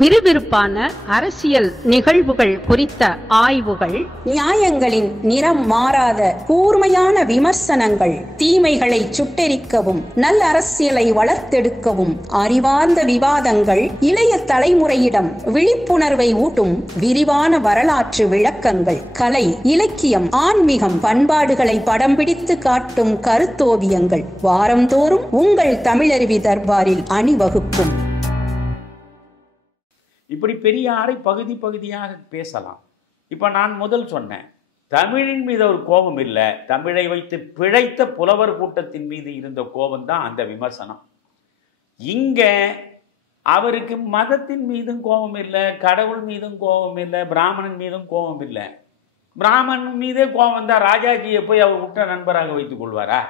விறுவிறுப்பான அரசியல் நிகழ்வுகள் குறித்த ஆய்வுகள், நியாயங்களின் நிறம் மாறாத கூர்மையான விமர்சனங்கள், தீமைகளை சுட்டெரிக்கவும் நல்ல அரசியலை வளர்த்தெடுக்கவும் அறிவார்ந்த விவாதங்கள், இளைய தலைமுறையிடம் விழிப்புணர்வை ஊட்டும் விரிவான வரலாற்று விளக்கங்கள், கலை, இலக்கியம், ஆன்மீகம், பண்பாடுகளை படம் பிடித்து காட்டும் கருத்தோவியங்கள் வாரந்தோறும் உங்கள் தமிழருவி தர்பாரில் அணிவகுக்கும். இப்படி பெரியாரை பகுதி பகுதியாக பேசலாம். இப்போ நான் முதல் சொன்னேன், தமிழின் மீது ஒரு கோபம் இல்லை, தமிழை வைத்து பிழைத்த புலவர் கூட்டத்தின் மீது இருந்த கோபம் தான் அந்த விமர்சனம். இங்கே அவருக்கு மதத்தின் மீதும் கோபம் இல்லை, கடவுள் மீதும் கோபம் இல்லை, பிராமணன் மீதும் கோபம் இல்லை. பிராமணன் மீதே கோபம் தான் ராஜாஜியை போய் அவர் உற்ற நண்பராக வைத்துக் கொள்வாரா?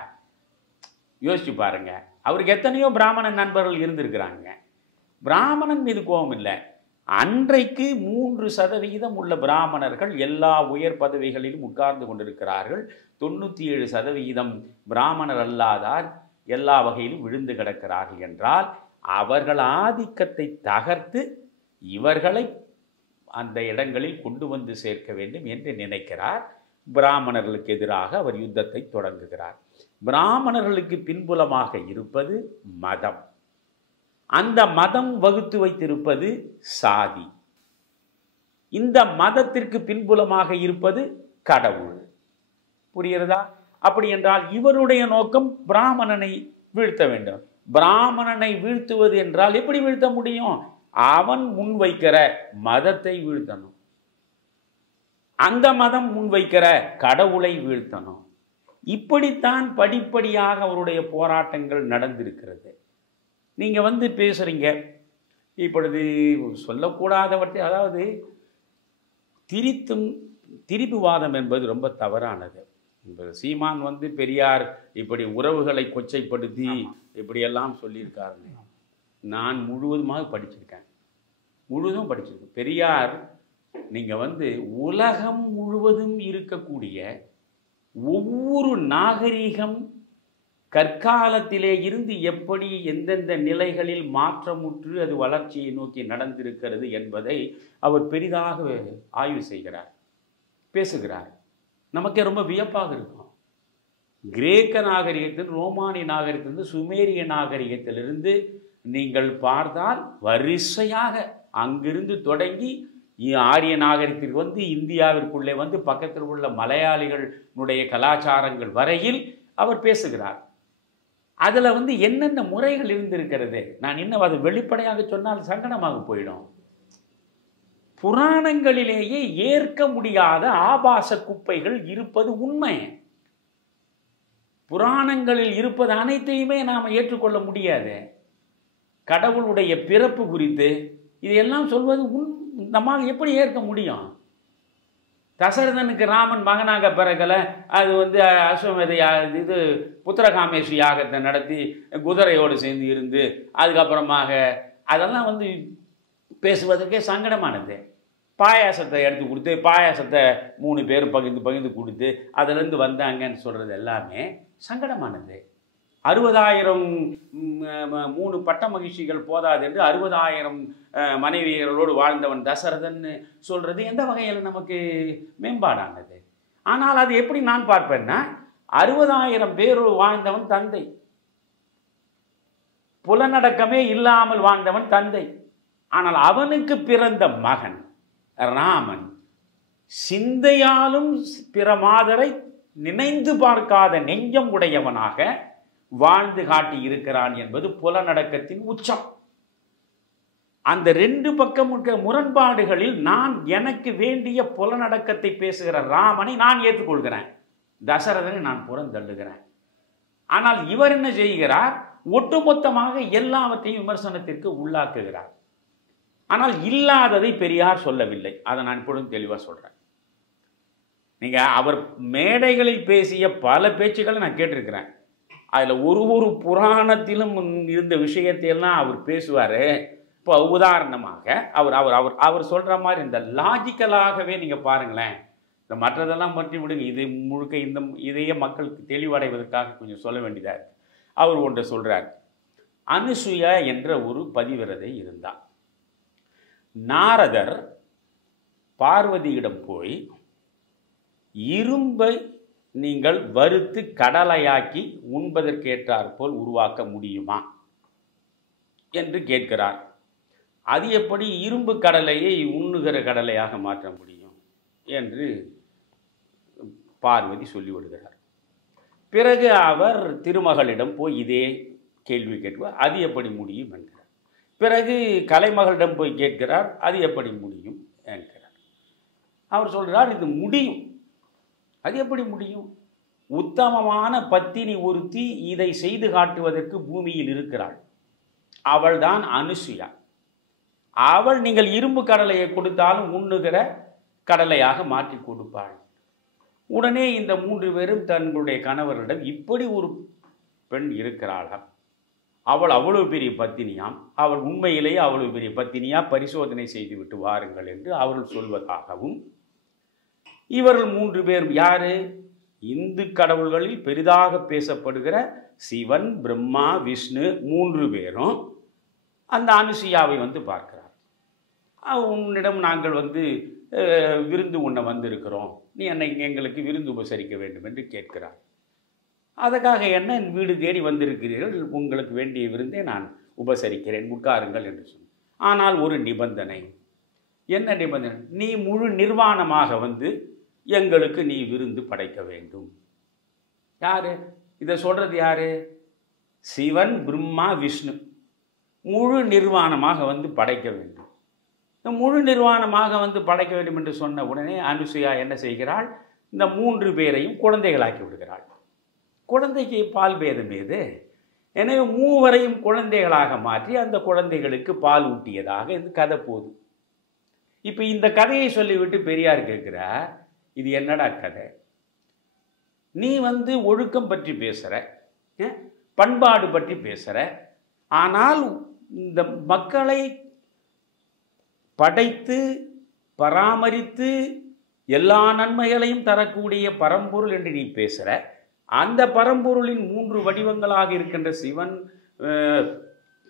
யோசிச்சு பாருங்க. அவருக்கு எத்தனையோ பிராமணன் நண்பர்கள் இருந்திருக்கிறாங்க. பிராமணன் மீது கோபம் இல்லை. அன்றைக்கு 3% உள்ள பிராமணர்கள் எல்லா உயர் பதவிகளிலும் உட்கார்ந்து கொண்டிருக்கிறார்கள். 97% பிராமணர் அல்லாதார் எல்லா வகையிலும் விழுந்து கிடக்கிறார்கள் என்றால் அவர்கள் ஆதிக்கத்தை தகர்த்து இவர்களை அந்த இடங்களில் கொண்டு வந்து சேர்க்க வேண்டும் என்று நினைக்கிறார். பிராமணர்களுக்கு எதிராக அவர் யுத்தத்தை தொடங்குகிறார். பிராமணர்களுக்கு பின்புலமாக இருப்பது மதம். அந்த மதம் வகுத்து வைத்திருப்பது சாதி. இந்த மதத்திற்கு பின்புலமாக இருப்பது கடவுள். புரிகிறதா? அப்படி என்றால் இவருடைய நோக்கம் பிராமணனை வீழ்த்த வேண்டும். பிராமணனை வீழ்த்துவது என்றால் எப்படி வீழ்த்த முடியும்? அவன் முன்வைக்கிற மதத்தை வீழ்த்தணும். அந்த மதம் முன்வைக்கிற கடவுளை வீழ்த்தணும். இப்படித்தான் படிப்படியாக அவருடைய போராட்டங்கள் நடந்திருக்கிறது. நீங்கள் பேசுகிறீங்க, இப்பொழுது சொல்லக்கூடாதவற்றை, அதாவது திரிபுவாதம் என்பது ரொம்ப தவறானது. சீமான் பெரியார் இப்படி உறவுகளை கொச்சைப்படுத்தி இப்படியெல்லாம் சொல்லியிருக்காருங்க. நான் முழுவதுமாக படிச்சிருக்கேன், முழுவதும் படிச்சிருக்கேன். பெரியார் நீங்கள் உலகம் முழுவதும் இருக்கக்கூடிய ஒவ்வொரு நாகரீகம் கற்காலத்திலே இருந்து எப்படி எந்தெந்த நிலைகளில் மாற்றமுற்று அது வளர்ச்சியை நோக்கி நடந்திருக்கிறது என்பதை அவர் பெரிதாக ஆய்வு செய்கிறார், பேசுகிறார். நமக்கே ரொம்ப வியப்பாக இருக்கும். கிரேக்க நாகரிகத்தில், ரோமானிய நாகரிகத்திலிருந்து, சுமேரிய நாகரிகத்திலிருந்து நீங்கள் பார்த்தால் வரிசையாக அங்கிருந்து தொடங்கி ஆரிய நாகரிகத்திற்கு இந்தியாவிற்குள்ளே பக்கத்தில் உள்ள மலையாளிகளுடைய கலாச்சாரங்கள் வரையில் அவர் பேசுகிறார். அதில் என்னென்ன முறைகள் இருந்திருக்கிறது, நான் இன்னும் அது வெளிப்படையாக சொன்னால் சங்கடமாக போயிடும். புராணங்களிலேயே ஏற்க முடியாத ஆபாச குப்பைகள் இருப்பது உண்மை. புராணங்களில் இருப்பது அனைத்தையுமே நாம் ஏற்றுக்கொள்ள முடியாது. கடவுளுடைய பிறப்பு குறித்து இதையெல்லாம் சொல்வது நம்மால் எப்படி ஏற்க முடியும்? தசரதனுக்கு ராமன் மகனாக பிறக்கலை, அது அஸ்வமேத இது புத்திரகாமேஸ்வரி யாகத்தை நடத்தி குதிரையோடு சேர்ந்து இருந்து அதுக்கப்புறமாக அதெல்லாம் பேசுவதற்கே சங்கடமானது. பாயாசத்தை எடுத்து கொடுத்து, பாயாசத்தை 3 பேரும் பகிர்ந்து கொடுத்து அதிலிருந்து வந்தாங்கன்னு சொல்கிறது எல்லாமே சங்கடமானது. 60,000 3 பட்ட மகிழ்ச்சிகள் போதாது என்று 60,000 மனைவியர்களோடு வாழ்ந்தவன் தசரதன் சொல்கிறது எந்த வகையில் நமக்கு மேம்பாடானது? ஆனால் அது எப்படி நான் பார்ப்பேன்னா, 60,000 பேரோடு வாழ்ந்தவன் தந்தை, புலனடக்கமே இல்லாமல் வாழ்ந்தவன் தந்தை. ஆனால் அவனுக்கு பிறந்த மகன் ராமன் சிந்தையாலும் பிற மாதரை நினைந்து பார்க்காத நெஞ்சம் உடையவனாக வாழ்ந்து காட்டி இருக்கிறான் என்பது புலனடக்கத்தின் உச்சம். அந்த 2 பக்கம் முரண்பாடுகளில் நான் எனக்கு வேண்டிய புலனடக்கத்தை பேசுகிற ராமனை நான் ஏற்றுக்கொள்கிறேன், தசரதனை நான் புறந்தள்ளுகிறேன். ஆனால் இவர் என்ன செய்கிறார்? ஒட்டுமொத்தமாக எல்லாவற்றையும் விமர்சனத்திற்கு உள்ளாக்குகிறார். ஆனால் இல்லாததை பெரியார் சொல்லவில்லை. அதை நான் இப்பொழுதும் தெளிவாக சொல்கிறேன். நீங்கள் அவர் மேடைகளில் பேசிய பல பேச்சுக்களை நான் கேட்டிருக்கிறேன். அதில் ஒரு புராணத்திலும் இருந்த விஷயத்தையெல்லாம் அவர் பேசுவார். இப்போ உதாரணமாக அவர் அவர் அவர் அவர் சொல்கிற மாதிரி இந்த லாஜிக்கலாகவே நீங்கள் பாருங்களேன். இந்த மற்றதெல்லாம் பற்றி விடுங்க, இது முழுக்க இதையே மக்களுக்கு தெளிவடைவதற்காக கொஞ்சம் சொல்ல வேண்டியதாக இருக்குது. அவர் ஒன்றை சொல்கிறார். அனுசுயா என்ற ஒரு பதிவிரதை இருந்தார். நாரதர் பார்வதியிடம் போய் இரும்பை நீங்கள் வறுத்து கடலையாக்கி உண்பதற்கேற்றாற்போல் உருவாக்க முடியுமா என்று கேட்கிறார். அது எப்படி இரும்பு கடலையை உண்ணுகிற கடலையாக மாற்ற முடியும் என்று பார்வதி சொல்லிவிடுகிறார். பிறகு அவர் திருமகளிடம் போய் இதே கேள்வி கேட்பார், அது எப்படி முடியும் என்கிறார். பிறகு கலைமகளிடம் போய் கேட்கிறார், அது எப்படி முடியும் என்கிறார். அவர் சொல்கிறார், இது முடியும். அது எப்படி முடியும்? உத்தமமான பத்தினி ஒருத்தி இதை செய்து காட்டுவதற்கு பூமியில் இருக்கிறாள். அவள்தான் அனுசுயா. அவள் நீங்கள் இரும்பு கடலையை கொடுத்தாலும் உண்ணுகிற கடலையாக மாற்றி கொடுப்பாள். உடனே இந்த 3 பேரும் தங்களுடைய கணவரிடம், இப்படி ஒரு பெண் இருக்கிறாளாம், அவள் அவ்வளவு பெரிய பத்தினியாம், அவள் உண்மையிலேயே அவ்வளவு பெரிய பத்தினியா, பரிசோதனை செய்துவிட்டு வாருங்கள் என்று அவர்கள் சொல்வதாகவும், இவர்கள் 3 பேரும் யாரு? இந்து கடவுள்களில் பெரிதாக பேசப்படுகிற சிவன், பிரம்மா, விஷ்ணு 3 பேரும் அந்த அனுசுயாவை வந்து பார்க்கிறார். உன்னிடம் நாங்கள் வந்து விருந்து உண்ண வந்திருக்கிறோம், நீ என்னை எங்களுக்கு விருந்து உபசரிக்க வேண்டும் என்று கேட்கிறார். அதுக்காக என்ன வீடு தேடி வந்திருக்கிறீர்கள், உங்களுக்கு வேண்டிய விருந்தை நான் உபசரிக்கிறேன், உட்காருங்கள் என்று சொன்னார். ஆனால் ஒரு நிபந்தனை. என்ன நிபந்தனை? நீ முழு நிர்வாணமாக வந்து எங்களுக்கு நீ விருந்து படைக்க வேண்டும். யாரு இதை சொல்றது? யாரு? சிவன், பிரம்மா, விஷ்ணு முழு நிர்வாணமாக வந்து படைக்க வேண்டும். இந்த முழு நிர்வாணமாக வந்து படைக்க வேண்டும் என்று சொன்ன உடனே அனுசுயா என்ன செய்கிறாள்? இந்த 3 பேரையும் குழந்தைகளாக்கி விடுகிறாள். குழந்தைக்கு பால் பேதம் ஏது? எனவே 3வரையும் குழந்தைகளாக மாற்றி அந்த குழந்தைகளுக்கு பால் ஊட்டியதாக இந்த கதை போகுது. இப்போ இந்த கதையை சொல்லிவிட்டு பெரியார் கேட்கிறார், இது என்னடா கதை? நீ வந்து ஒழுக்கம் பற்றி பேசுகிற, பண்பாடு பற்றி பேசுகிற, ஆனால் இந்த மக்களை படைத்து பராமரித்து எல்லா நன்மைகளையும் தரக்கூடிய பரம்பொருள் என்று நீ பேசுகிற, அந்த பரம்பொருளின் 3 வடிவங்களாக இருக்கின்ற சிவன்,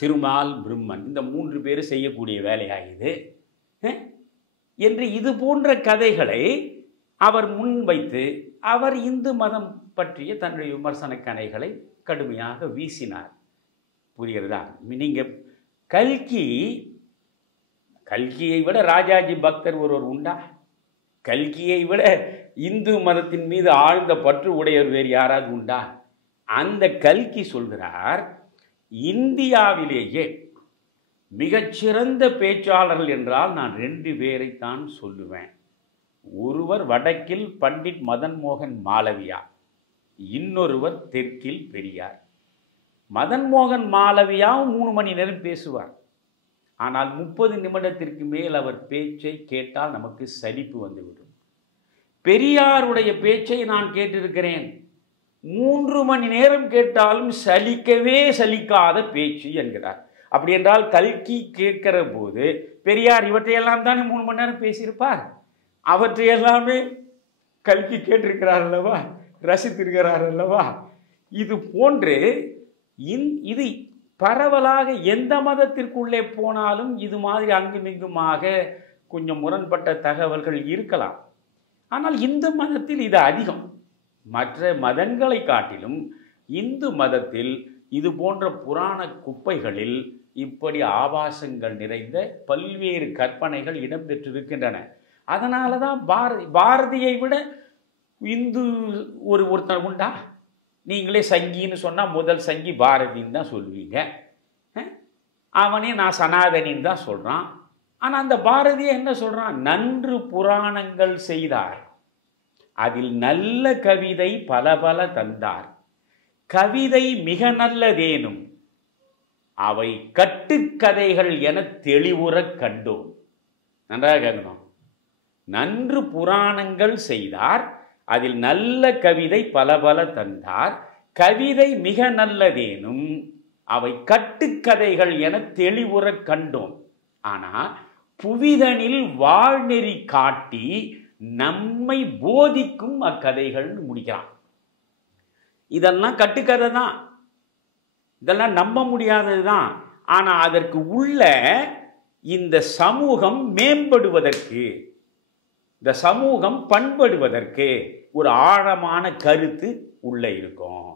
திருமால், பிரம்மன், இந்த 3 பேர் செய்யக்கூடிய வேலையாகுது என்று இது போன்ற கதைகளை அவர் முன்வைத்து அவர் இந்து மதம் பற்றிய தன்னுடைய விமர்சன கணைகளை கடுமையாக வீசினார். புரிகிறதா? நீங்கள் கல்கியை விட ராஜாஜி பக்தர் ஒருவர் உண்டா? கல்கியை விட இந்து மதத்தின் மீது ஆழ்ந்த பற்று உடையவர் வேறு யாராவது உண்டா? அந்த கல்கி சொல்கிறார், இந்தியாவிலேயே மிகச்சிறந்த பேச்சாளர்கள் என்றால் நான் 2 பேரைத்தான் சொல்லுவேன். ஒருவர் வடக்கில் பண்டிட் மதன் மோகன் மாளவியா, இன்னொருவர் தெற்கில் பெரியார். மதன் மோகன் மாளவியாவும் 3 மணி நேரம் பேசுவார். ஆனால் 30 நிமிடத்திற்கு மேல் அவர் பேச்சை கேட்டால் நமக்கு சலிப்பு வந்துவிடும். பெரியாருடைய பேச்சை நான் கேட்டிருக்கிறேன், 3 மணி நேரம் கேட்டாலும் சலிக்காத பேச்சு என்கிறார். அப்படி என்றால் கல்கி கேட்கிற போது பெரியார் இவற்றையெல்லாம் தானே 3 மணி நேரம் பேசியிருப்பார். அவற்றையெல்லாமே கல்கி கேட்டிருக்கிறார் அல்லவா, ரசித்திருக்கிறார் அல்லவா. இது போன்று இது பரவலாக எந்த மதத்திற்குள்ளே போனாலும் இது மாதிரி அங்குமிங்குமாக கொஞ்சம் முரண்பட்ட தகவல்கள் இருக்கலாம். ஆனால் இந்து மதத்தில் இது அதிகம். மற்ற மதங்களை காட்டிலும் இந்து மதத்தில் இது போன்ற புராண குப்பைகளில் இப்படி ஆபாசங்கள் நிறைந்த பல்வேறு கற்பனைகள் இடம்பெற்றிருக்கின்றன. அதனால தான் பாரதியை விட இந்து ஒருத்தர் உண்டா? நீங்களே சங்கின்னு சொன்னால் முதல் சங்கி பாரதின்னு தான் சொல்லுவீங்க. அவனே நான் சனாதனின்னு தான் சொல்கிறான். ஆனால் அந்த பாரதியை என்ன சொல்கிறான்? நன்று புராணங்கள் செய்தார், அதில் நல்ல கவிதை பல பல தந்தார், கவிதை மிக நல்லதேனும் அவை கட்டுக்கதைகள் என தெளிவுறக் கண்டோம். நன்றாக கேட்கணும். நன்று புராணங்கள் செய்தார், அதில் நல்ல கவிதை பல பல தந்தார், கவிதை மிக நல்லதேனும் அவை கட்டுக்கதைகள் என தெளிவுறக் கண்டோம். ஆனால் புவிதனில் வாழ்நெறி காட்டி நம்மை போதிக்கும் அக்கதைகள்னு முடிக்கிறான். இதெல்லாம் கட்டுக்கதை தான், இதெல்லாம் நம்ப முடியாதது தான். ஆனால் அதற்கு உள்ள இந்த சமூகம் மேம்படுவதற்கு, இந்த சமூகம் பண்படுவதற்கு ஒரு ஆழமான கருத்து உள்ளே இருக்கும்.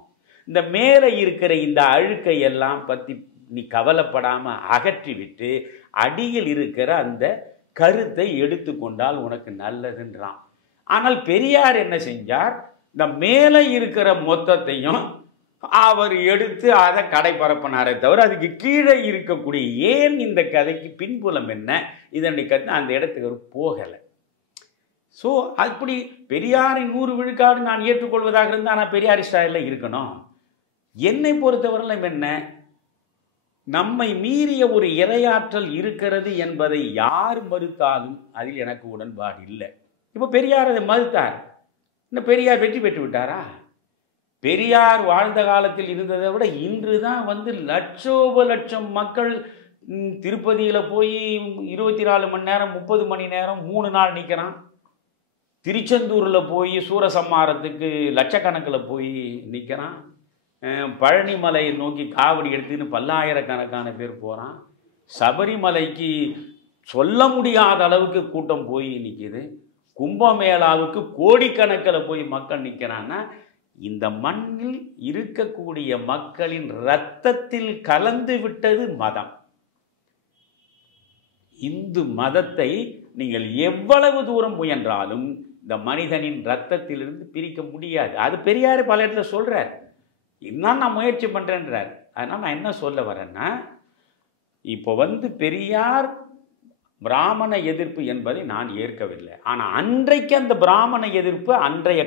இந்த மேலே இருக்கிற இந்த அழுக்கை எல்லாம் பற்றி நீ கவலைப்படாமல் அகற்றிவிட்டு அடியில் இருக்கிற அந்த கருத்தை எடுத்துக்கொண்டால் உனக்கு நல்லதுன்றான். ஆனால் பெரியார் என்ன செஞ்சார்? இந்த மேலே இருக்கிற மொத்தத்தையும் அவர் எடுத்து அதை கடை பரப்பினாரே தவிர அதுக்கு கீழே இருக்கக்கூடிய ஏன் இந்த கதைக்கு பின்புலம் என்ன இதனை கற்று அந்த இடத்துக்கு அவர் போகலை. ஸோ அப்படி பெரியாரின் 100 விழுக்காடு நான் ஏற்றுக்கொள்வதாக இருந்தால் நான் பெரியாரி ஸ்டைலில் இருக்கணும். என்னை பொறுத்தவரையிலும் என்ன, நம்மை மீறிய ஒரு இறையாற்றல் இருக்கிறது என்பதை யார் மறுத்தாலும் அதில் எனக்கு உடன்பாடு இல்லை. இப்போ பெரியார் அதை மறுத்தார். இன்னும் பெரியார் வெற்றி பெற்று விட்டாரா? பெரியார் வாழ்ந்த காலத்தில் இருந்ததை விட இன்று தான் லட்சோப லட்சம் மக்கள் திருப்பதியில் போய் 24 மணி நேரம் 30 மணி நேரம் 3 நாள் நிற்கிறான். திருச்செந்தூரில் போய் சூரசம்மாரத்துக்கு லட்சக்கணக்கில் போய் நிற்கிறான். பழனிமலை நோக்கி காவடி எடுத்துன்னு பல்லாயிரக்கணக்கான பேர் போகிறான். சபரிமலைக்கு சொல்ல முடியாத அளவுக்கு கூட்டம் போய் நிற்கிது. கும்பமேளாவுக்கு கோடிக்கணக்கில் போய் மக்கள் நிற்கிறான்னா இந்த மண்ணில் இருக்கக்கூடிய மக்களின் இரத்தத்தில் கலந்து விட்டது மதம். இந்து மதத்தை நீங்கள் எவ்வளவு தூரம் முயன்றாலும் இந்த மனிதனின் இரத்தத்திலிருந்து பிரிக்க முடியாது. அது பெரியார் பல இடத்துல சொல்கிறார். இன்னும் நான் முயற்சி பண்ணுறேன்றார். அதனால் நான் என்ன சொல்ல வரேன்னா, இப்போ பெரியார் பிராமண எதிர்ப்பு என்பதை நான் ஏற்கவில்லை. ஆனால் அன்றைக்கு அந்த பிராமண எதிர்ப்பு அன்றைய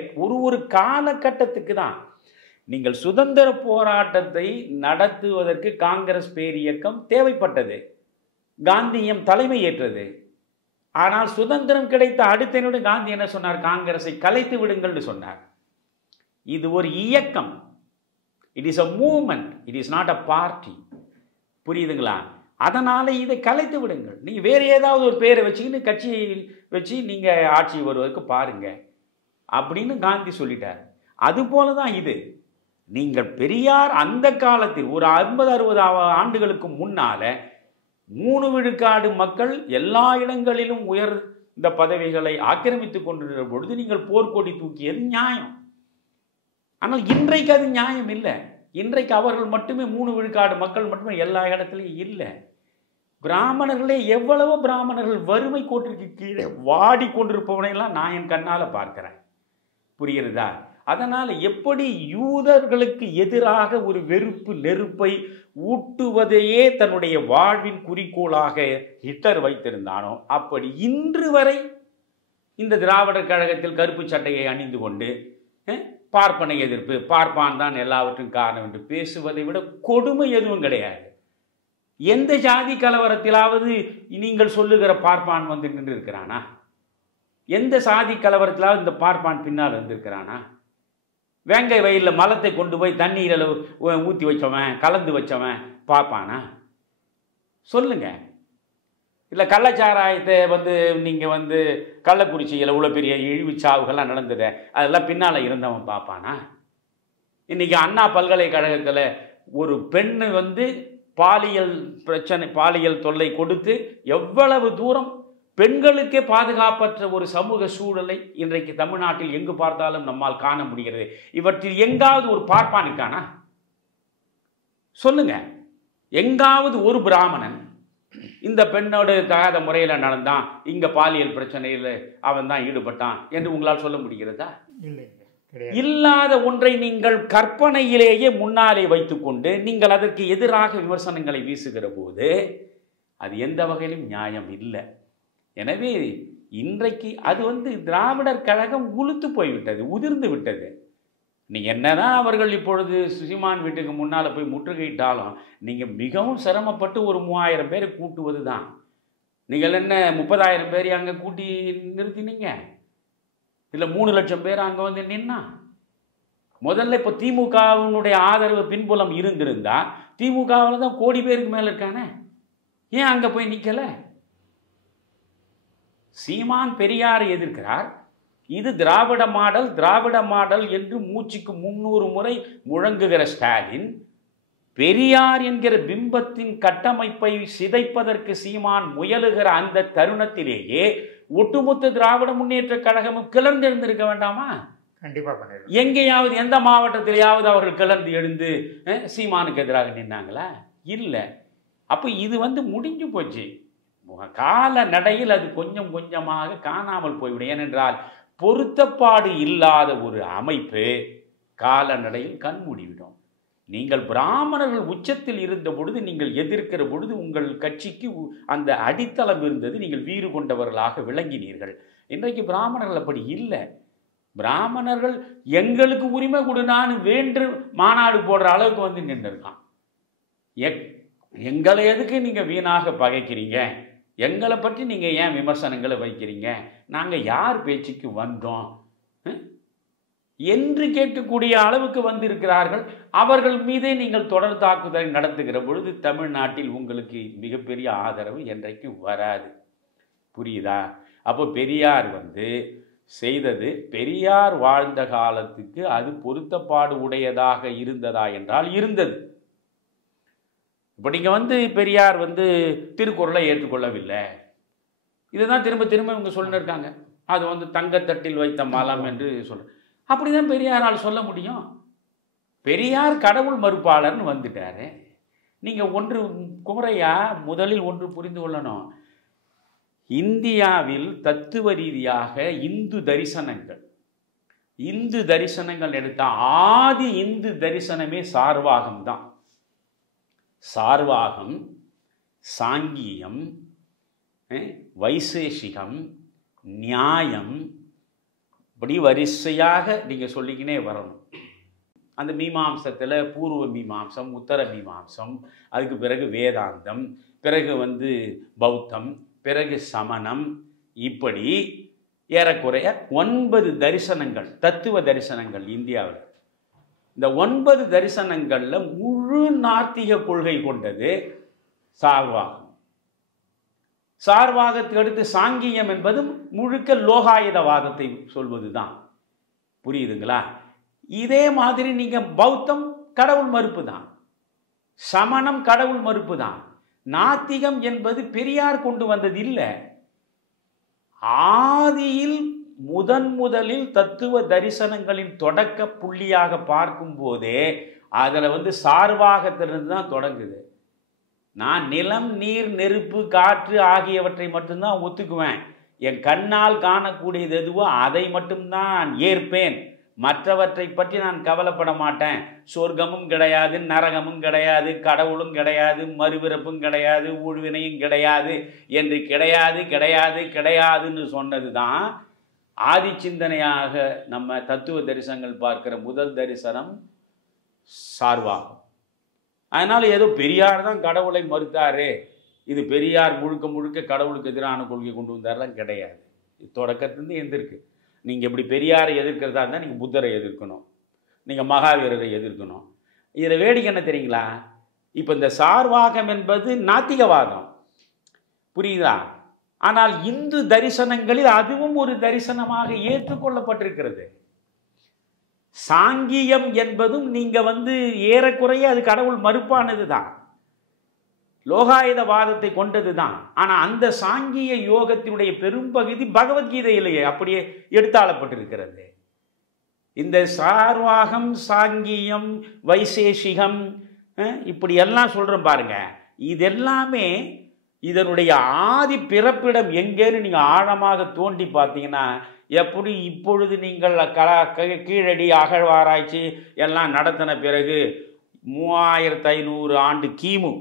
ஒரு காலகட்டத்துக்கு தான். நீங்கள் சுதந்திர போராட்டத்தை நடத்துவதற்கு காங்கிரஸ் பேரியக்கம் தேவைப்பட்டது. காந்தியம் தலைமை ஏற்றது. ஆனால் சுதந்திரம் கிடைத்த அடுத்த நிமிடம் காந்தி என்ன சொன்னார்? காங்கிரஸை கலைத்து விடுங்கள்னு சொன்னார். இது ஒரு இயக்கம். It is a movement, it is not a party. புரியுதுங்களா? அதனால் இதை கலைத்து விடுங்கள். நீங்கள் வேறு ஏதாவது ஒரு பேரை வச்சுக்கின்னு கட்சியை வச்சு நீங்கள் ஆட்சி வருவதற்கு பாருங்கள் அப்படின்னு காந்தி சொல்லிட்டார். அதுபோல தான் இது. நீங்கள் பெரியார் அந்த காலத்தில் ஒரு 50-60 ஆண்டுகளுக்கு முன்னால் 3 விழுக்காடு மக்கள் எல்லா இடங்களிலும் உயர்ந்த பதவிகளை ஆக்கிரமித்து கொண்டிருக்கிற பொழுது நீங்கள் போர்க்கொடி தூக்கியது நியாயம். ஆனால் இன்றைக்கு அது நியாயம் இல்லை. இன்றைக்கு அவர்கள் மட்டுமே 3 விழுக்காடு மக்கள் மட்டுமே எல்லா இடத்துலையும் இல்லை. பிராமணர்களே எவ்வளவோ பிராமணர்கள் வறுமை கோட்டிற்கு கீழே வாடி கொண்டிருப்பவனையெல்லாம் நான் என் கண்ணால் பார்க்கிறேன். புரிகிறதா? அதனால் எப்படி யூதர்களுக்கு எதிராக ஒரு வெறுப்பு நெருப்பை ஊட்டுவதையே தன்னுடைய வாழ்வின் குறிக்கோளாக ஹிட்லர் வைத்திருந்தானோ அப்படி இன்று வரை இந்த திராவிடர் கழகத்தில் கருப்பு சட்டையை அணிந்து கொண்டு பார்ப்பனை எதிர்ப்பு, பார்ப்பான் தான் எல்லாவற்றும் காரணம் என்று பேசுவதை விட கொடுமை எதுவும் கிடையாது. எந்த ஜாதி கலவரத்திலாவது நீங்கள் சொல்லுகிற பார்ப்பான் நின்று இருக்கிறானா? எந்த சாதி கலவரத்திலாவது இந்த பார்ப்பான் பின்னால் இருந்திருக்கிறானா? வேங்கை வயலில் மலத்தை கொண்டு போய் தண்ணீரில் ஊற்றி வச்சவன், கலந்து வச்சவன் பார்ப்பானா? சொல்லுங்க. இல்லை கள்ளச்சாராயத்தை நீங்கள் கள்ளக்குறிச்சியில் இவ்வளோ பெரிய இழிவு சாவுகள்லாம் நடந்தது, அதெல்லாம் பின்னால் இருந்தவன் பார்ப்பானா? இன்றைக்கி அண்ணா பல்கலைக்கழகத்தில் ஒரு பெண்ணு பாலியல் பிரச்சனை, பாலியல் தொல்லை கொடுத்து எவ்வளவு தூரம் பெண்களுக்கே பாதுகாப்பற்ற ஒரு சமூக சூழலை இன்றைக்கு தமிழ்நாட்டில் எங்கு பார்த்தாலும் நம்மால் காண முடிகிறது. இவற்றில் எங்காவது ஒரு பார்ப்பான் இருக்கானா? சொல்லுங்க. எங்காவது ஒரு பிராமணன் இந்த பெண்ணோடு தகாத முறையில் நடந்தான், இங்கே பாலியல் பிரச்சனையில் அவன் தான் ஈடுபட்டான் என்று உங்களால் சொல்ல முடிகிறதா? இல்லாத ஒன்றை நீங்கள் கற்பனையிலேயே முன்னாலே வைத்துக்கொண்டு நீங்கள் அதற்கு எதிராக விமர்சனங்களை வீசுகிற போது அது எந்த வகையிலும் நியாயம் இல்லை. எனவே இன்றைக்கு அது திராவிடர் கழகம் உளுத்து போய்விட்டது, உதிர்ந்து விட்டது. நீங்கள் என்னதான் அவர்கள் இப்பொழுது சுசிமான் வீட்டுக்கு முன்னால் போய் முற்றுகையிட்டாலும் நீங்கள் மிகவும் சிரமப்பட்டு ஒரு 3000 பேரை கூட்டுவது தான். நீங்கள் என்ன 30,000 பேரை அங்கே கூட்டி நிறுத்தினீங்க? இல்லை 3 லட்சம் பேர் அங்கே நின்னா? முதல்ல இப்போ திமுகவினுடைய ஆதரவு பின்புலம் இருந்திருந்தா திமுகவில் தான் கோடி பேருக்கு மேலே இருக்கானே, ஏன் அங்கே போய் நிற்கலை? சீமான் பெரியார் எதிர்க்கிறார். இது திராவிட மாடல், திராவிட மாடல் என்று மூச்சுக்கு 300 முறை முழங்குகிற ஸ்டாலின் பெரியார் என்கிற பிம்பத்தின் கட்டமைப்பை சிதைப்பதற்கு சீமான் முயலுகிற அந்த தருணத்திலேயே ஒட்டுமொத்த திராவிட முன்னேற்ற கழகமும் கிளர்ந்தெழுந்திருக்க வேண்டாமா? கண்டிப்பா பண்ணிடலாம். எங்கேயாவது எந்த மாவட்டத்திலேயாவது அவர்கள் கிளர்ந்து எழுந்து சீமானுக்கு எதிராக நின்னாங்களா? இல்லை. அப்போ இது முடிஞ்சு போச்சு. கால நடையில் அது கொஞ்சம் கொஞ்சமாக காணாமல் போய்விடும். ஏனென்றால் பொருத்தப்பாடு இல்லாத ஒரு அமைப்பு காலநடையில் கண்மூடிவிடும். நீங்கள் பிராமணர்கள் உச்சத்தில் இருந்த பொழுது, நீங்கள் எதிர்க்கிற பொழுது உங்கள் கட்சிக்கு அந்த அடித்தளம் இருந்தது, நீங்கள் வீறு கொண்டவர்களாக விளங்கினீர்கள். இன்றைக்கு பிராமணர்கள் அப்படி இல்லை. பிராமணர்கள் எங்களுக்கு உரிமை கொடுனான்னு வேண்டு மாநாடு போடுற அளவுக்கு நின்றுருக்கான். எங்களை எதுக்கு நீங்கள் வீணாக பகைக்கிறீங்க? எங்களை பற்றி நீங்கள் ஏன் விமர்சனங்களை வைக்கிறீங்க? நாங்கள் யார் பேச்சுக்கு வந்தோம் என்று கேட்கக்கூடிய அளவுக்கு வந்திருக்கிறார்கள். அவர்கள் மீதே நீங்கள் தொடர் தாக்குதலை நடத்துகிற பொழுது தமிழ்நாட்டில் உங்களுக்கு மிகப்பெரிய ஆதரவு என்றைக்கும் வராது. புரியுதா? அப்போ பெரியார் செய்தது, பெரியார் வாழ்ந்த காலத்துக்கு அது பொருத்தப்பாடு உடையதாக இருந்ததா என்றால் இருந்தது. இப்போ நீங்கள் பெரியார் திருக்குறளை ஏற்றுக்கொள்ளவில்லை, இதுதான் திரும்ப திரும்ப இவங்க சொல்லிருக்காங்க. அது தங்கத்தட்டில் வைத்த மலம் என்று சொல்ற. அப்படிதான் பெரியாரால் சொல்ல முடியும். பெரியார் கடவுள் மறுப்பாளர்னு வந்துட்டாரு. நீங்கள் ஒன்று குமரையா, முதலில் ஒன்று புரிந்து கொள்ளணும். இந்தியாவில் தத்துவ ரீதியாக இந்து தரிசனங்கள் எடுத்தால் ஆதி இந்து தரிசனமே சார்வாகம் தான். சார்வாகம், சாங்கியம், வைசேஷிகம், நியாயம், இப்படி வரிசையாக நீங்கள் சொல்லிக்கினே வரணும். அந்த மீமாம்சத்தில் பூர்வ மீமாம்சம், உத்தர மீமாம்சம், அதுக்கு பிறகு வேதாந்தம், பிறகு பௌத்தம், பிறகு சமணம், இப்படி ஏறக்குறைய 9 தரிசனங்கள், தத்துவ தரிசனங்கள் இந்தியாவில். இந்த 9 தரிசனங்களில் முழு நாத்திக கொள்கை கொண்டது சார்வாகம். சார்வாகத்துக்கு அடுத்து சாங்கியம் என்பது முழுக்க லோகாயுதவாதத்தை சொல்வது தான். புரியுதுங்களா? இதே மாதிரி நீங்கள் பௌத்தம் கடவுள் மறுப்பு தான், சமணம் கடவுள் மறுப்பு தான். நாத்திகம் என்பது பெரியார் கொண்டு வந்தது இல்லை. ஆதியில் முதலில் தத்துவ தரிசனங்களின் தொடக்க புள்ளியாக பார்க்கும் போதே அதில் சார்வாகத்திலிருந்து தான் தொடங்குது. நான் நிலம், நீர், நெருப்பு, காற்று ஆகியவற்றை மட்டும்தான் ஒத்துக்குவேன். என் கண்ணால் காணக்கூடியது எதுவோ அதை மட்டும்தான் நான் ஏற்பேன். மற்றவற்றை பற்றி நான் கவலைப்பட மாட்டேன். சொர்க்கமும் கிடையாது, நரகமும் கிடையாது, கடவுளும் கிடையாது, மறுபிறப்பும் கிடையாது, ஊழ்வினையும் கிடையாது என்று கிடையாதுன்னு சொன்னது தான் ஆதி சிந்தனையாக நம்ம தத்துவ தரிசனங்கள் பார்க்கிற முதல் தரிசனம் சார்வாகும். அதனால் ஏதோ பெரியார் தான் கடவுளை மறுத்தாரு, இது பெரியார் முழுக்க கடவுளுக்கு எதிரான கொள்கை கொண்டு வந்தாரெலாம் கிடையாது. தொடக்கத்திலிருந்து எந்திருக்கு. நீங்கள் இப்படி பெரியாரை எதிர்க்கிறதா இருந்தால் நீங்கள் புத்தரை எதிர்க்கணும், நீங்கள் மகாவீரரை எதிர்க்கணும். இதில் வேடிக்கை என்ன தெரியுங்களா? இப்போ இந்த சார்வாகம் என்பது நாத்திகவாதம், புரியுதா? ஆனால் இந்து தரிசனங்களில் அதுவும் ஒரு தரிசனமாக ஏற்றுக்கொள்ளப்பட்டிருக்கிறது. சாங்கியம் என்பதும் நீங்கள் ஏறக்குறைய அது கடவுள் மறுப்பானது தான், லோகாயுதவாதத்தை கொண்டது தான். ஆனால் அந்த சாங்கிய யோகத்தினுடைய பெரும்பகுதி பகவத்கீதையிலேயே அப்படியே எடுத்தாளப்பட்டிருக்கிறது. இந்த சார்வாகம், சாங்கியம், வைசேஷிகம், இப்படி எல்லாம் சொல்கிறோம் பாருங்க. இதெல்லாமே இதனுடைய ஆதி பிறப்பிடம் எங்கேன்னு நீங்கள் ஆழமாக தோண்டி பார்த்தீங்கன்னா, எப்படி இப்பொழுது நீங்கள் கீழடி அகழ்வாராய்ச்சி எல்லாம் நடத்தின பிறகு 3500 ஆண்டு கிமு,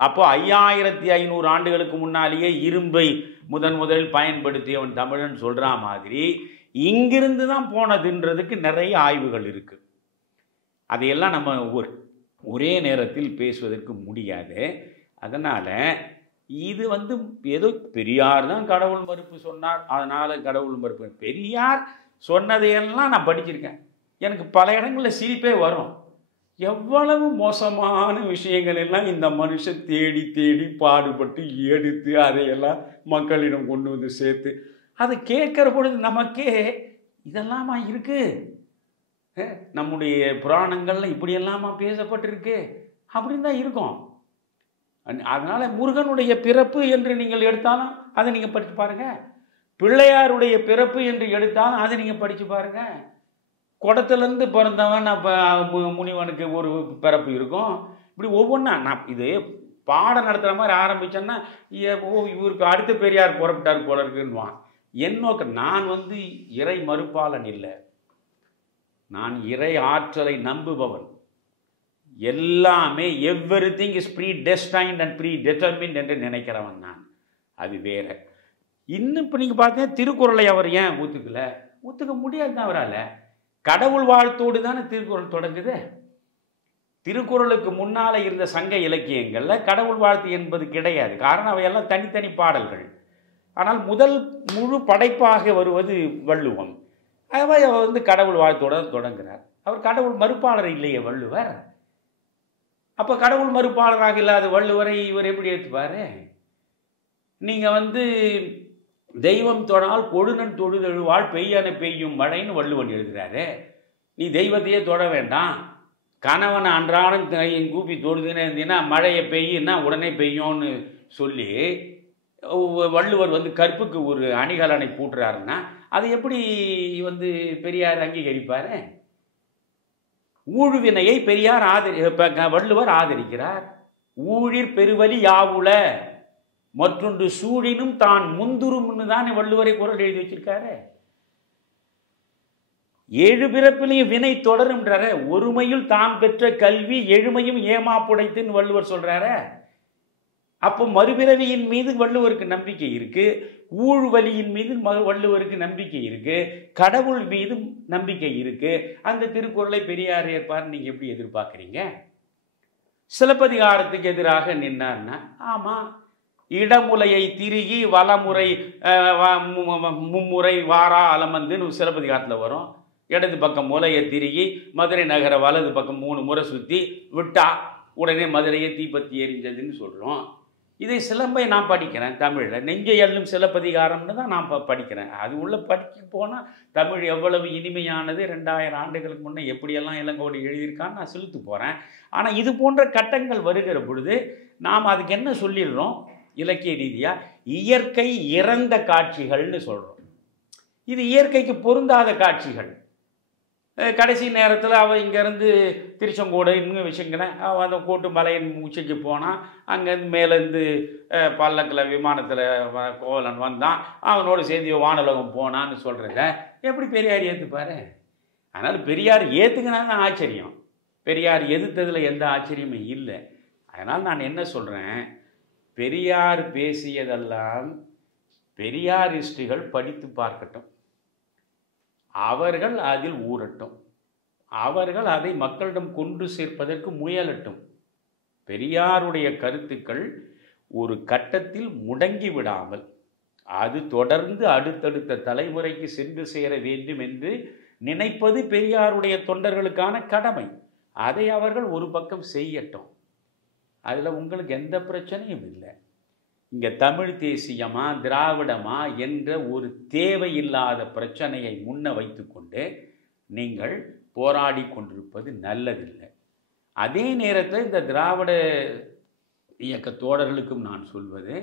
அப்போ 5500 ஆண்டுகளுக்கு முன்னாலேயே இரும்பை முதலில் பயன்படுத்தியவன் தமிழன் சொல்கிற மாதிரி இங்கிருந்து தான் போனதுன்றதுக்கு நிறைய ஆய்வுகள் இருக்குது. அதையெல்லாம் நம்ம ஒரே நேரத்தில் பேசுவதற்கு முடியாது. அதனால் இது ஏதோ பெரியார் தான் கடவுள் மறுப்பு சொன்னார், அதனால் கடவுள் மறுப்பு. பெரியார் சொன்னதையெல்லாம் நான் படிச்சிருக்கேன். எனக்கு பல இடங்களில் சிரிப்பே வரும். எவ்வளவு மோசமான விஷயங்கள் எல்லாம் இந்த மனுஷன் தேடி பாடுபட்டு எடுத்து அதையெல்லாம் மக்களிடம் கொண்டு சேர்த்து அதை கேட்குற பொழுது நமக்கே இதெல்லாமா இருக்குது, நம்முடைய புராணங்கள்ல இப்படியெல்லாமா பேசப்பட்டிருக்கு அப்படின்னு தான் இருக்கும். அதனால் முருகனுடைய பிறப்பு என்று நீங்கள் எடுத்தாலும் அதை நீங்கள் படித்து பாருங்கள். பிள்ளையாருடைய பிறப்பு என்று எடுத்தாலும் அதை நீங்கள் படித்து பாருங்கள். குடத்துலேருந்து பிறந்தவன் அப்போ முனிவனுக்கு ஒரு பிறப்பு இருக்கும். இப்படி ஒவ்வொன்றா நான் இது பாடம் நடத்துகிற மாதிரி ஆரம்பித்தேன்னா இவருக்கு அடுத்த பெரியார் புறப்பட்டார் போல இருக்குன்னுவான். என் நோக்கம், நான் இறை மறுப்பாளன் இல்லை, நான் இறை ஆற்றலை நம்புபவன். எல்லாமே everything is predestined and predetermined என்று நினைக்கிறவன் நான். அது வேற. இன்னும் இப்போ நீங்கள் பார்த்தீங்கன்னா திருக்குறளை அவர் ஏன் ஒத்துக்க முடியாது அவரால். கடவுள் வாழ்த்தோடு தானே திருக்குறள் தொடங்குது. திருக்குறளுக்கு முன்னால் இருந்த சங்க இலக்கியங்களில் கடவுள் வாழ்த்து என்பது கிடையாது. காரணம் அவையெல்லாம் தனித்தனி பாடல்கள். ஆனால் முதல் முழு படைப்பாக வருவது வள்ளுவம். அவர் கடவுள் வாழ்த்தோடு தொடங்குகிறார். அவர் கடவுள் மறுப்பாளர் இல்லையே வள்ளுவர். அப்போ கடவுள் மறுப்பாளராக இல்லாத வள்ளுவரை இவர் எப்படி ஏற்றுப்பார்? நீங்கள் தெய்வம் தொழால் கொழுநன் தொழுதெழுவாள் பெய்யன பெய்யும் மழைன்னு வள்ளுவன் எழுதுகிறாரு. நீ தெய்வத்தையே தொட வேண்டாம், கணவனை அன்றாடம் கூப்பி தொழுதுன்னு இருந்தீங்கன்னா மழையை பெய்யுன்னா உடனே பெய்யும்னு சொல்லி வள்ளுவர் கற்புக்கு ஒரு அணிகலனை பூட்டுறாருன்னா அது எப்படி பெரியார் அங்கீகரிப்பார்? ஊழ்வினையை பெரியார் வள்ளுவர் ஆதரிக்கிறார். ஊழிற் பெருவலி யாவுல மற்றொன்று சூழினும் தான் முந்துரும்னு தானே வள்ளுவரை குறள் எழுதி வச்சிருக்காரு. 7 பிறப்பிலையும் வினை தொடரும்ன்றார. ஒருமையில் தாம் பெற்ற கல்வி எழுமையும் ஏமாப்புடைத்துன்னு வள்ளுவர் சொல்றாரு. அப்போ மறுபிறவியின் மீது வள்ளுவருக்கு நம்பிக்கை இருக்கு, ஊழ்வலியின் மீது வள்ளுவருக்கு நம்பிக்கை இருக்கு, கடவுள் மீதும் நம்பிக்கை இருக்கு. அந்த திருக்குறளை பெரியார் ஏற்பார் நீங்க எப்படி எதிர்பார்க்குறீங்க? சிலப்பதிகாரத்துக்கு எதிராக நின்னார்னா ஆமா, இடமுலையை திருகி வலமுறை மும்முறை வாரா அலமந்துன்னு சிலப்பதிகாரத்தில் வரும். இடது பக்கம் முலையை திருகி மதுரை நகர வலது பக்கம் 3 முறை சுற்றி விட்டா உடனே மதுரையை தீப்பத்தி எரிஞ்சதுன்னு சொல்கிறோம். இதை சிலம்பை நான் படிக்கிறேன் தமிழில். நெஞ்சை எல்லும் சிலப்பதிகாரம்னு தான் நான் படிக்கிறேன். அது உள்ள படிக்க போனால் தமிழ் எவ்வளவு இனிமையானது, 2000 ஆண்டுகளுக்கு முன்னே எப்படியெல்லாம் இளங்கோடி எழுதியிருக்கான்னு நான் செலுத்து போகிறேன். ஆனால் இது போன்ற கட்டங்கள் வருகிற பொழுது நாம் அதுக்கு என்ன சொல்லிடுறோம்? இலக்கிய ரீதியாக இயற்கை இறந்த காட்சிகள்னு சொல்கிறோம். இது இயற்கைக்கு பொருந்தாத காட்சிகள். கடைசி நேரத்தில் அவள் இங்கேருந்து திருச்செங்கோடு இன்னும் வச்சுக்கிறேன், அவள் அந்த கோட்டு மலையின் உச்சிக்கு போனான். அங்கேருந்து மேலேருந்து பல்லக்கில் விமானத்தில் கோவலன் வந்தான், அவனோடு சேர்ந்து வானலோகம் போனான்னு சொல்கிறத எப்படி பெரியார் ஏற்றுப்பார்? அதனால் பெரியார் ஏற்றுக்கினாங்க ஆச்சரியம், பெரியார் எதிர்த்ததில் எந்த ஆச்சரியமும் இல்லை. அதனால் நான் என்ன சொல்கிறேன், பெரியார் பேசியதெல்லாம் பெரியாரிஸ்டுகள் படித்து பார்க்கட்டும், அவர்கள் அதில் ஊறட்டும், அவர்கள் அதை மக்களிடம் கொண்டு சேர்ப்பதற்கு முயலட்டும். பெரியாருடைய கருத்துக்கள் ஒரு கட்டத்தில் முடங்கி விடாமல் அது தொடர்ந்து அடுத்தடுத்த தலைமுறைக்கு சென்று சேர வேண்டும் என்று நினைப்பது பெரியாருடைய தொண்டர்களுக்கான கடமை. அதை அவர்கள் ஒரு பக்கம் செய்யட்டும். அதில் உங்களுக்கு எந்த பிரச்சனையும் இல்லை. இங்கே தமிழ் தேசியமா திராவிடமா என்ற ஒரு தேவையில்லாத பிரச்சனையை முன்ன வைத்துக்கொண்டு நீங்கள் போராடி கொண்டிருப்பது நல்லதில்லை. அதே நேரத்தில் இந்த திராவிட இயக்க தோழர்களுக்கும் நான் சொல்வது,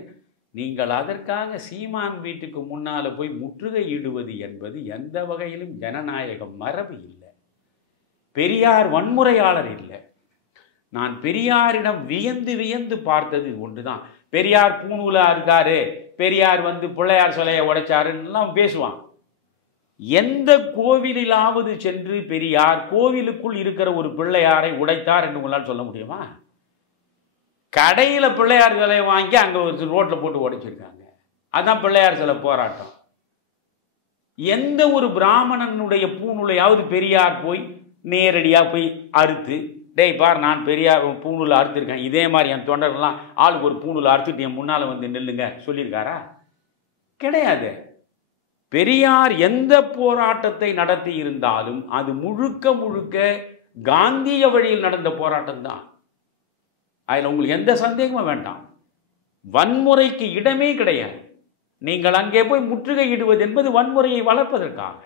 நீங்கள் அதற்காக சீமான் வீட்டுக்கு முன்னால் போய் முற்றுகையிடுவது என்பது எந்த வகையிலும் ஜனநாயக மரபு இல்லை. பெரியார் வன்முறையாளர் இல்லை. நான் பெரியாரிடம் வியந்து வியந்து பார்த்தது ஒன்று தான். பெரியார் பூணூலா இருக்காரு, பெரியார் பிள்ளையார் சிலையை உடைச்சாருன்னெல்லாம் பேசுவான். எந்த கோவிலிலாவது சென்று பெரியார் கோவிலுக்குள் இருக்கிற ஒரு பிள்ளையாரை உடைத்தார் என்று உங்களால் சொல்ல முடியுமா? கடையில் பிள்ளையார் சிலையை வாங்கி அங்கே ஒரு ரோட்டில் போட்டு உடைச்சிருக்காங்க. அதுதான் பிள்ளையார் சிலை போராட்டம். எந்த ஒரு பிராமணனுடைய பூணூலையாவது பெரியார் போய் நேரடியாக போய் அறுத்து, டேய் பார் நான் பெரியார் பூணூலை அறுத்துருக்கேன், இதே மாதிரி என் தொண்டர்கள்லாம் ஆளுக்கு ஒரு பூணூலை அறுத்துட்டு என் முன்னால் நில்லுங்க சொல்லியிருக்காரா? கிடையாது. பெரியார் எந்த போராட்டத்தை நடத்தி இருந்தாலும் அது முழுக்க முழுக்க காந்திய வழியில் நடந்த போராட்டம் தான். அதில் உங்களுக்கு எந்த சந்தேகமும் வேண்டாம். வன்முறைக்கு இடமே கிடையாது. நீங்கள் அங்கே போய் முற்றுகையிடுவது என்பது வன்முறையை வளர்ப்பதற்காக.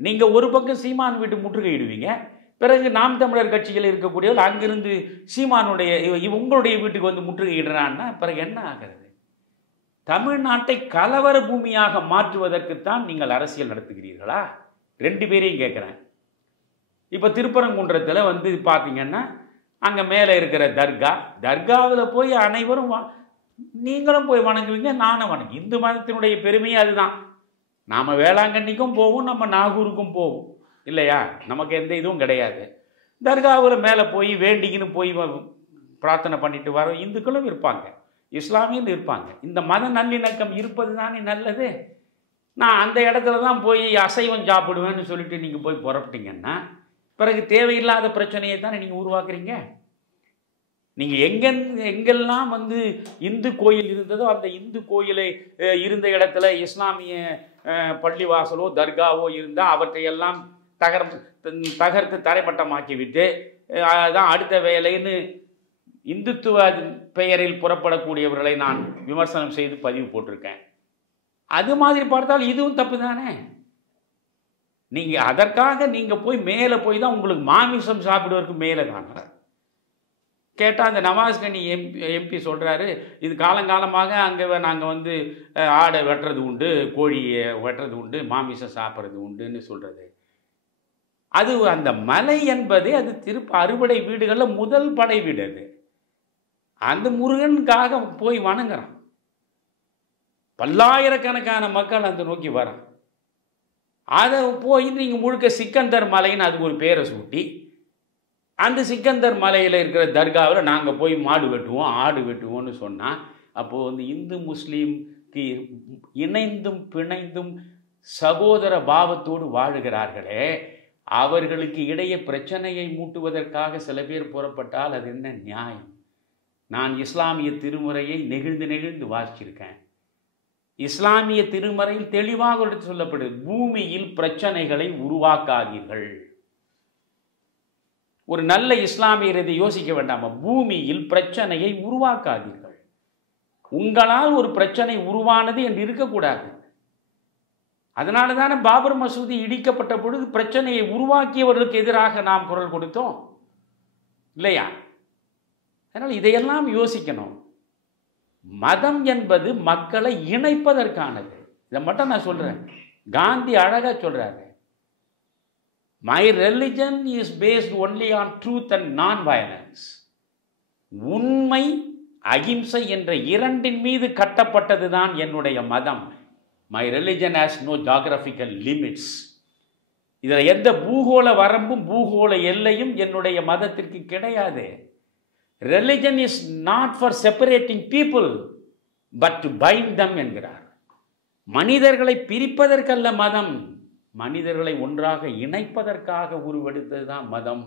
நீங்கள் ஒரு பக்கம் சீமான் வீட்டு முற்றுகையிடுவீங்க, பிறகு நாம் தமிழர் கட்சியில் இருக்கக்கூடியவர்கள் அங்கிருந்து சீமானுடைய உங்களுடைய வீட்டுக்கு வந்து முற்றுகையிடுறான்னா பிறகு என்ன ஆகிறது? தமிழ்நாட்டை கலவர பூமியாக மாற்றுவதற்குத்தான் நீங்கள் அரசியல் நடத்துகிறீர்களா? ரெண்டு பேரையும் கேட்குறேன். இப்போ திருப்பரங்குன்றத்தில் வந்து பார்த்தீங்கன்னா அங்கே மேலே இருக்கிற தர்காவில் போய் அனைவரும் நீங்களும் போய் வணங்குவீங்க, நானும் வணங்கு. இந்து மதத்தினுடைய பெருமையே அதுதான். நாம் வேளாங்கண்ணிக்கும் போவோம், நம்ம நாகூருக்கும் போவோம் இல்லையா? நமக்கு எந்த இதுவும் கிடையாது. தர்காவில் மேலே போய் வேண்டிக்கின்னு போய் பிரார்த்தனை பண்ணிட்டு வர இந்துக்களும் இருப்பாங்க, இஸ்லாமியும் இருப்பாங்க. இந்த மத நல்லிணக்கம் இருப்பது தானே நல்லது. நான் அந்த இடத்துல தான் போய் அசைவம் சாப்பிடுவேன்னு சொல்லிட்டு நீங்கள் போய் புறப்பட்டீங்கன்னா பிறகு தேவையில்லாத பிரச்சனையை தானே நீங்கள் உருவாக்குறீங்க. நீங்கள் எங்கெல்லாம் வந்து இந்து கோயில் இருந்ததோ அந்த இந்து கோயிலை இருந்த இடத்துல இஸ்லாமிய பள்ளிவாசலோ தர்காவோ இருந்தால் அவற்றையெல்லாம் தகர்த்து தரைமட்டமாக்கிவிட்டு அதுதான் அடுத்த வேலைன்னு இந்துத்துவ பெயரில் புறப்படக்கூடியவர்களை நான் விமர்சனம் செய்து பதிவு போட்டிருக்கேன். அது மாதிரி பார்த்தால் இதுவும் தப்பு தானே. நீங்கள் அதற்காக நீங்கள் போய் மேலே போய் தான் உங்களுக்கு மாமிசம் சாப்பிடுவதற்கு மேலே தானே கேட்டால் அந்த நவாஸ்கனி எம்பி சொல்கிறாரு, இது காலங்காலமாக அங்கே நாங்கள் வந்து ஆடை வெட்டுறது உண்டு, கோழியை வெட்டுறது உண்டு, மாமிசம் சாப்பிட்றது உண்டுன்னு சொல்கிறது. அது அந்த மலை என்பது அது அறுபடை வீடுகளில் முதல் படை வீடு. அது அந்த முருகனுக்காக போய் வணங்குறான். பல்லாயிரக்கணக்கான மக்கள் அந்த நோக்கி வரான். அதை போய் நீங்கள் முழுக்க சிக்கந்தர் மலைன்னு அதுக்கு ஒரு பேரை சூட்டி அந்த சிக்கந்தர் மலையில் இருக்கிற தர்காவில் நாங்கள் போய் மாடு வெட்டுவோம் ஆடு வெட்டுவோம்னு சொன்னால் அப்போது வந்து இந்து முஸ்லீம்க்கு இணைந்தும் பிணைந்தும் சகோதர பாவத்தோடு வாழுகிறார்களே, அவர்களுக்கு இடையே பிரச்சனையை மூட்டுவதற்காக சில பேர் புறப்பட்டால் அது என்ன நியாயம்? நான் இஸ்லாமிய திருமுறையை நெகிழ்ந்து வாசிச்சிருக்கேன். இஸ்லாமிய திருமறையில் தெளிவாக எடுத்து சொல்லப்படுது, பூமியில் பிரச்சனைகளை உருவாக்காதீர்கள். ஒரு நல்ல இஸ்லாமியர் இதை யோசிக்க வேண்டாமா? பூமியில் பிரச்சனையை உருவாக்காதீர்கள். உங்களால் ஒரு பிரச்சனை உருவானது என்று இருக்கக்கூடாது. அதனால தானே பாபர் மசூதி இடிக்கப்பட்ட பொழுது பிரச்சனையை உருவாக்கியவர்களுக்கு எதிராக நாம் குரல் கொடுத்தோம் இல்லையா? அதனால் இதையெல்லாம் யோசிக்கணும். மதம் என்பது மக்களை இணைப்பதற்கானது. இதை மட்டும் நான் சொல்கிறேன். காந்தி அழகாக சொல்கிறாரு, my religion is based only on truth and non violence. உண்மை அகிம்சை என்ற இரண்டின் மீது கட்டப்பட்டது தான் என்னுடைய மதம். My religion has no geographical limits. இதில் எந்த பூகோள வரம்பும் பூகோள எல்லையும் என்னுடைய மதத்திற்கு கிடையாது. Religion is not for separating people but to bind them என்கிறார். மனிதர்களை பிரிப்பதற்கல்ல மதம், மனிதர்களை ஒன்றாக இணைப்பதற்காக உருவெடுத்தது தான் மதம்.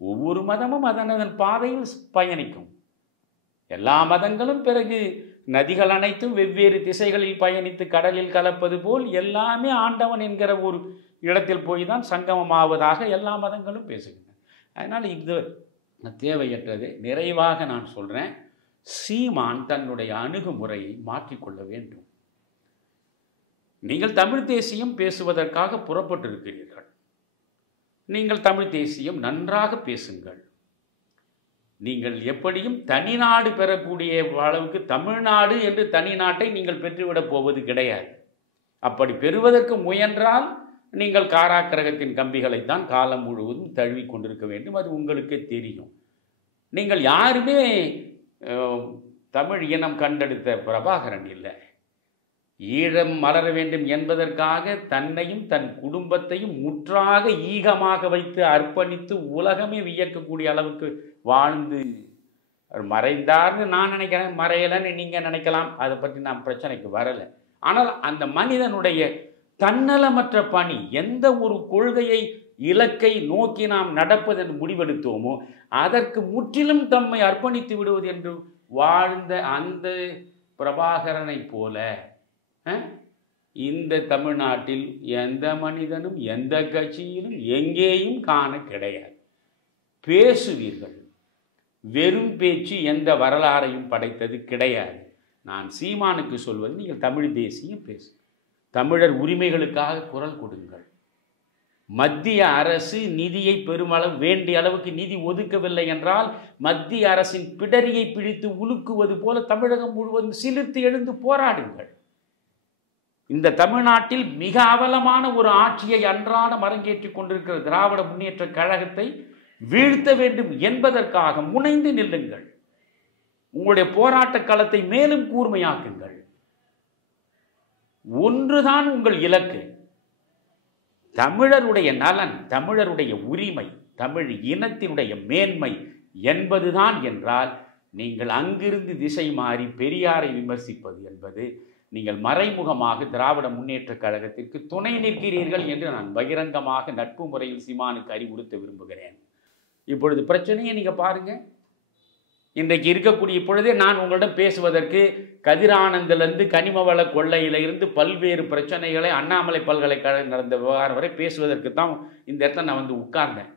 ஒவ்வொரு மதமும் அதன் பாதையில் பயணிக்கும். எல்லா மதங்களும் பிறகு நதிகள் அனைத்தும் வெவ்வேறு திசைகளில் பயணித்து கடலில் கலப்பது போல் எல்லாமே ஆண்டவன் என்கிற ஒரு இடத்தில் போய் தான் சங்கமமாவதாக எல்லா மதங்களும் பேசுகின்றன. அதனால் இது தேவையற்றது. நிறைவாக நான் சொல்கிறேன், சீமான் தன்னுடைய அணுகுமுறையை மாற்றிக்கொள்ள வேண்டும். நீங்கள் தமிழ் தேசியம் பேசுவதற்காக புறப்பட்டிருக்கிறீர்கள். நீங்கள் தமிழ் தேசியம் நன்றாக பேசுங்கள். நீங்கள் எப்படியும் தனிநாடு பெறக்கூடிய அளவுக்கு தமிழ்நாடு என்று தனி நாட்டை நீங்கள் பெற்றுவிடப் போவது கிடையாது. அப்படி பெறுவதற்கு முயன்றால் நீங்கள் காராக்கிரகத்தின் கம்பிகளைத்தான் காலம் முழுவதும் தழுவி கொண்டிருக்க வேண்டும். அது உங்களுக்கே தெரியும். நீங்கள் யாருமே தமிழ் இனம் கண்டெடுத்த பிரபாகரன் இல்லை. ஈழம் மலர வேண்டும் என்பதற்காக தன்னையும் தன் குடும்பத்தையும் முற்றாக ஈகமாக வைத்து அர்ப்பணித்து உலகமே வியக்கக்கூடிய அளவுக்கு வாழ்ந்து மறைந்தார்னு நான் நினைக்கிறேன். மறையலைன்னு நீங்கள் நினைக்கலாம். அதை பற்றி நான் பிரச்சனைக்கு வரலை. ஆனால் அந்த மனிதனுடைய தன்னலமற்ற பணி, எந்த ஒரு கொள்கையை இலக்கை நோக்கி நாம் நடப்பது என்று முடிவெடுத்தோமோ அதற்கு முற்றிலும் தம்மை அர்ப்பணித்து விடுவது என்று வாழ்ந்த அந்த பிரபாகரனை போல இந்த தமிழ்நாட்டில் எந்த மனிதனும் எந்த கட்சியிலும் எங்கேயும் காண கிடையாது. பேசுவீர்கள், வெறும் பேச்சு எந்த வரலாறையும் படைத்தது கிடையாது. நான் சீமானுக்கு சொல்வது, நீங்கள் தமிழ் தேசியம் பேசு, தமிழர் உரிமைகளுக்காக குரல் கொடுங்கள். மத்திய அரசு நிதியை பெருமளவு வேண்டிய அளவுக்கு நிதி ஒதுக்கவில்லை என்றால் மத்திய அரசின் பிடரியை பிடித்து உலுக்குவது போல தமிழகம் முழுவதும் சிலிர்த்து எழுந்து போராடுங்கள். இந்த தமிழ்நாட்டில் மிக அவலமான ஒரு ஆட்சியை அன்றாடம் அரங்கேற்றிக் கொண்டிருக்கிற திராவிட முன்னேற்ற கழகத்தை வீழ்த்த வேண்டும் என்பதற்காக முனைந்து நில்லுங்கள். உங்களுடைய போராட்ட களத்தை மேலும் கூர்மையாக்குங்கள். ஒன்றுதான் உங்கள் இலக்கு, தமிழருடைய நலன், தமிழருடைய உரிமை, தமிழ் இனத்தினுடைய மேன்மை என்பதுதான் என்றால் நீங்கள் அங்கிருந்து திசை மாறி பெரியாரை விமர்சிப்பது என்பது நீங்கள் மறைமுகமாக திராவிட முன்னேற்ற கழகத்திற்கு துணை நிற்கிறீர்கள் என்று நான் பகிரங்கமாக நட்பு முறையில் சீமானுக்கு அறிவுறுத்த விரும்புகிறேன். இப்பொழுது பிரச்சனையை நீங்கள் பாருங்க. இன்றைக்கு இருக்கக்கூடிய பொழுதே நான் உங்களிடம் பேசுவதற்கு கதிரானந்திலிருந்து கனிமவள கொள்ளையிலிருந்து பல்வேறு பிரச்சனைகளை அண்ணாமலை பல்கலைக்கழகம் நடந்த விவகாரம் வரை பேசுவதற்கு தான் இந்த இடத்துல நான் வந்து உட்கார்ந்தேன்.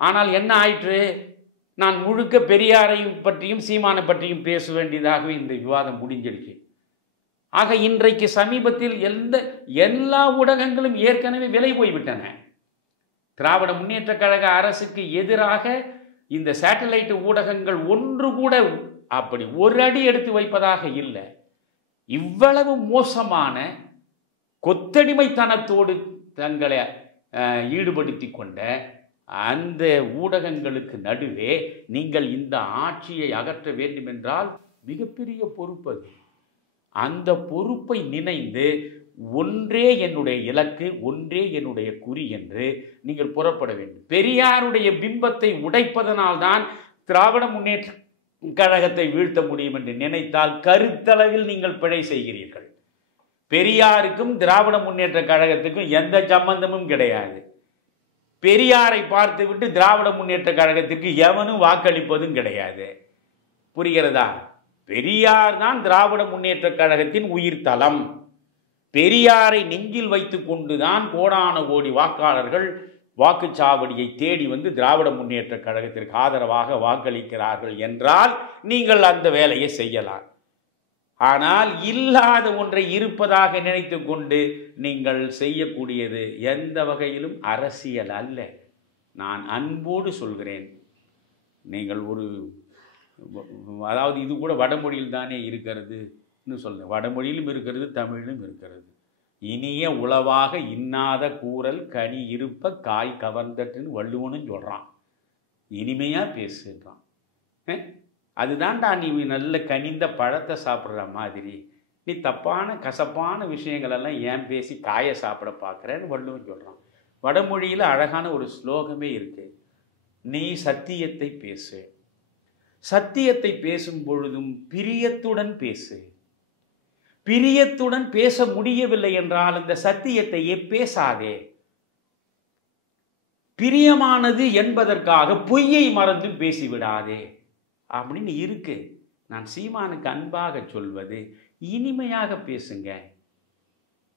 ஆனால் என்ன ஆயிற்று, நான் முழுக்க பெரியாரையும் பற்றியும் சீமானை பற்றியும் பேச வேண்டியதாகவே இந்த விவாதம் முடிஞ்சிருச்சு. ஆக இன்றைக்கு சமீபத்தில் எல்லா ஊடகங்களும் ஏற்கனவே விலை போய்விட்டன. திராவிட முன்னேற்ற கழக அரசுக்கு எதிராக இந்த சேட்டலைட் ஊடகங்கள் ஒன்று கூட அப்படி ஒரு அடி எடுத்து வைப்பதாக இல்லை. இவ்வளவு மோசமான கொத்தடிமைத்தனத்தோடு தங்களை ஈடுபடுத்தி கொண்ட அந்த ஊடகங்களுக்கு நடுவே நீங்கள் இந்த ஆட்சியை அகற்ற வேண்டும் என்றால் மிகப்பெரிய பொறுப்பு. அந்த பொறுப்பை நினைந்து ஒன்றே என்னுடைய இலக்கு, ஒன்றே என்னுடைய குறி என்று நீங்கள் புறப்பட வேண்டும். பெரியாருடைய பிம்பத்தை உடைப்பதனால்தான் திராவிட முன்னேற்ற கழகத்தை வீழ்த்த முடியும் என்று நினைத்தால் கருத்தளவில் நீங்கள் பிழை செய்கிறீர்கள். பெரியாருக்கும் திராவிட முன்னேற்ற கழகத்துக்கும் எந்த சம்பந்தமும் கிடையாது. பெரியாரை பார்த்துவிட்டு திராவிட முன்னேற்ற கழகத்திற்கு எவனும் வாக்களிப்பதும் கிடையாது. புரிகிறதா? பெரியார் தான் திராவிட முன்னேற்ற கழகத்தின் உயிர்த்தலம். பெரியாரை நெஞ்சில் வைத்து கொண்டுதான் கோடான கோடி வாக்காளர்கள் வாக்குச்சாவடியை தேடி வந்து திராவிட முன்னேற்ற கழகத்திற்கு ஆதரவாக வாக்களிக்கிறார்கள் என்றால் நீங்கள் அந்த வேலையை செய்யலாம். ஆனால் இல்லாத ஒன்றை இருப்பதாக நினைத்து கொண்டு நீங்கள் செய்யக்கூடியது எந்த வகையிலும் அரசியல் அல்ல. நான் அன்போடு சொல்கிறேன், நீங்கள் அதாவது இது கூட வடமொழியில் தானே இருக்கிறதுன்னு சொல்கிறேன். வடமொழியிலும் இருக்கிறது, தமிழிலும் இருக்கிறது. இனிய உளவாக இன்னாத கூறல் கனி இருப்ப காய் கவர்ந்தட்டுன்னு வள்ளுவனும் சொல்கிறான். இனிமையாக பேசுகிறான். அதுதான்டா நீ நல்ல கனிந்த பழத்தை சாப்பிட்ற மாதிரி நீ தப்பான கசப்பான விஷயங்களெல்லாம் ஏன் பேசி காயை சாப்பிட பார்க்குறேன்னு வள்ளுவன் சொல்கிறான். வடமொழியில் அழகான ஒரு ஸ்லோகமே இருக்குது, நீ சத்தியத்தை பேசு. சத்தியத்தை பேசும் பொழுதும் பிரியத்துடன் பேசு. பிரியத்துடன் பேச முடியவில்லை என்றால் அந்த சத்தியத்தையே பேசாதே. பிரியமானது என்பதற்காக பொய்யை மறந்து பேசிவிடாதே அப்படின்னு இருக்கு. நான் சீமானுக்கு அன்பாக சொல்வது, இனிமையாக பேசுங்க,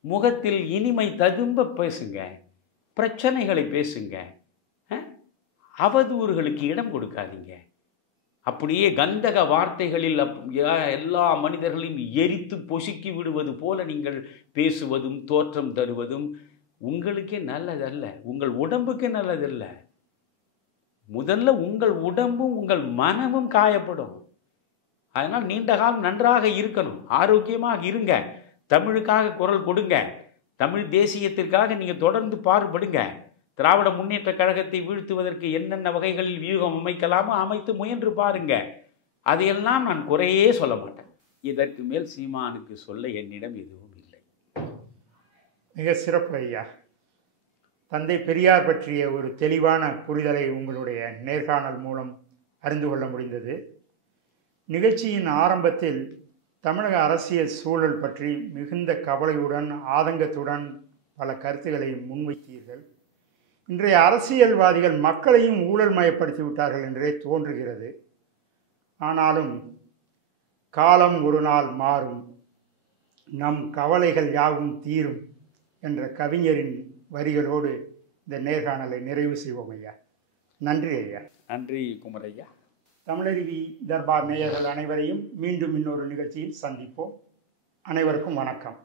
முகத்தில் இனிமை ததும்ப பேசுங்க, பிரச்சனைகளை பேசுங்க, அவதூறுகளுக்கு இடம் கொடுக்காதீங்க. அப்படியே கந்தக வார்த்தைகளில் எல்லா மனிதர்களையும் எரித்து பொசுக்கி விடுவது போல நீங்கள் பேசுவதும் தோற்றம் தருவதும் உங்களுக்கே நல்லதல்ல, உங்கள் உடம்புக்கே நல்லதல்ல. முதல்ல உங்கள் உடம்பும் உங்கள் மனமும் காயப்படும். அதனால் நீண்ட காலம் நன்றாக இருக்கணும், ஆரோக்கியமாக இருங்க, தமிழுக்காக குரல் கொடுங்க, தமிழ் தேசியத்திற்காக நீங்கள் தொடர்ந்து பாடுபடுங்க. திராவிட முன்னேற்ற கழகத்தை வீழ்த்துவதற்கு என்னென்ன வகைகளில் வியூகம் அமைக்கலாமோ அமைத்து முயன்று பாருங்க. அதையெல்லாம் நான் குறையே சொல்ல மாட்டேன். இதற்கு மேல் சீமானுக்கு சொல்ல என்னிடம் எதுவும் இல்லை. மிக சிறப்பு ஐயா. தந்தை பெரியார் பற்றிய ஒரு தெளிவான புரிதலை உங்களுடைய நேர்காணல் மூலம் அறிந்து கொள்ள முடிந்தது. நிகழ்ச்சியின் ஆரம்பத்தில் தமிழக அரசியல் சூழல் பற்றி மிகுந்த கவலையுடன் ஆதங்கத்துடன் பல கருத்துக்களை முன்வைத்தீர்கள். இன்றைய அரசியல்வாதிகள் மக்களையும் ஊழல் மயப்படுத்தி விட்டார்கள் என்றே தோன்றுகிறது. ஆனாலும் காலம் ஒரு நாள் மாறும், நம் கவலைகள் யாவும் தீரும் என்ற கவிஞரின் வரிகளோடு இந்த நேர்காணலை நிறைவு செய்வோம் ஐயா. நன்றி ஐயா. நன்றி குமரையா. தமிழருவி தர்பார் நேயர்கள் அனைவரையும் மீண்டும் இன்னொரு நிகழ்ச்சியில் சந்திப்போம். அனைவருக்கும் வணக்கம்.